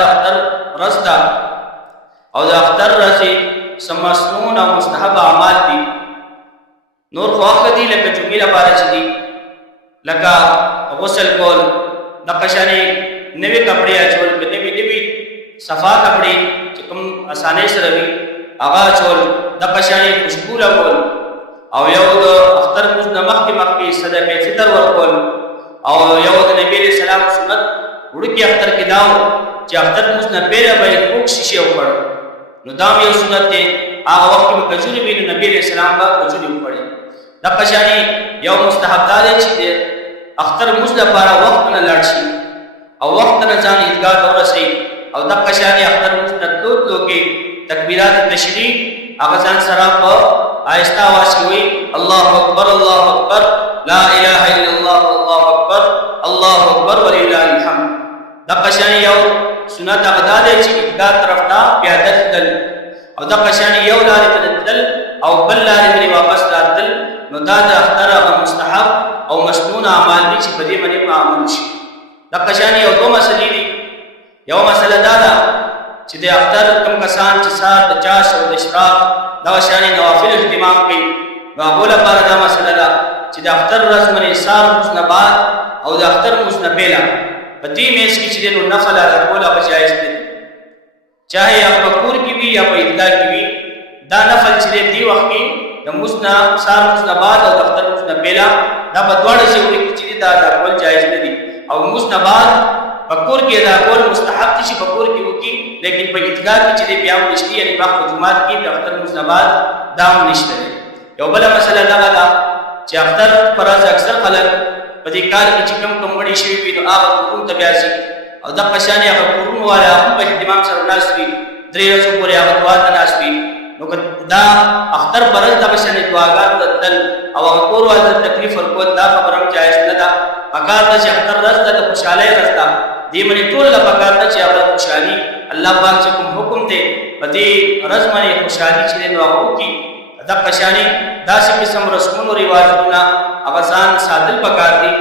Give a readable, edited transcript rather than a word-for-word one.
د اختر ورځ ده او د اختر ورځې څه مسنون او مستحب اعمال دي. نور خو هغه دي لکه جمعې لپاره چې دي، لکه غسل کول، دغه شانې نوي کپړې اچول، نوي صفا کپړې چې کوم اسانۍ سره وي هغه اچول، دغه شانې خوشبو لګول، او یو د اختر لمونځ نه مخکې صدقې فطر ورکول، او یو د نبي علیه السلام سنت وړوکي اختر کې دا و چې اختر لمونځ نه پهله به یې خوږ شیشې وخوړ. نو دا هم یو سنت دی. هغه وخت کې به کجورې وي نو نبي علیه السلام به کجورې وخوړې. دغه شانې یو مستحب دا دی چې د اختر لمونځ لپاره وخت نه لاړ شي او وخت نه ځان عیدګاه ته ورسوي، او دغه شانې اختر لمونځ ته تلو کې تکبیرات تشریق هغه ځان سره په آهسته आवाज کې وایي الله اکبر الله اکبر لا اله الا الله الله اکبر الله اکبر ولله الحمد. دغه شانې یو سنت هغه دا دی چې عیدګاه طرف ته پیاده تلل، او دغه شانې یو لارې ته تلل او بل لارې باندې واپس راتلل. نو دا د اختر هغه مستحب او مسنون اعمال دي چې په دې باندې عمل شي. دغه شانې یو دوه مسلې دي. یو مسله دا ده چې د اختر کوم کسان چې سهار د چاش او د اشراق دغه شانې نوافل اهتمام کوي، نو هغو لپاره دا مسله ده چې د اختر ورځ باندې سهار لمونځ نه بعد او د اختر لمونځ نه پهله په دې منځ کې چې دی نو نفل ادا کول هغه جایز دی، چاهے یا په کور کې وي یا په عیدګاه کې وي. دا نفل چې دی دې وخت کې د لمونځ نه سهار لمونځ نه بعد او د اختر لمونځ نه پهله دا په دواړو ځایونو کې چې دی دا ادا کول جایز نه دي. او لمونځ نه بعد په کور کې ادا کول مستحب دي چې په کور کې وکړي، لیکن په عیدګاه کې چې دی بیا هم نشته، یعنې په جومات کې د اختر لمونځ نه بعد دا هم نشته دی. یو بله مسله دغه ده چې اختر پر ورځ اکثر خلک په دې کال کې چې کوم مړي شوي وي نو هغه کورونو ته بیا ځي، او دغه شانې هغه کورونو والا هم په اهتمام سره ناست وي، 3 ورځو پورې هغه دعا ته ناست وي. نو که دا اختر پر ورځ دغه شانې دعاګانو ته تلل او هغه کور والو ته تکلیف ورکول دا خبره هم جایز نه ده. پکار ده چې اختر ورځ ده د خوشحالۍ ورځ ده، دې باندې ټول له پکار ده چې هغه خوشحالي الله پاک چې کوم حکم دی په دې ورځ باندې خوشحالي چې دی نو هغه وکړي. دغه شانې داسې قسم رسمونو رواجونه هغه ځان ساتل پکار دي.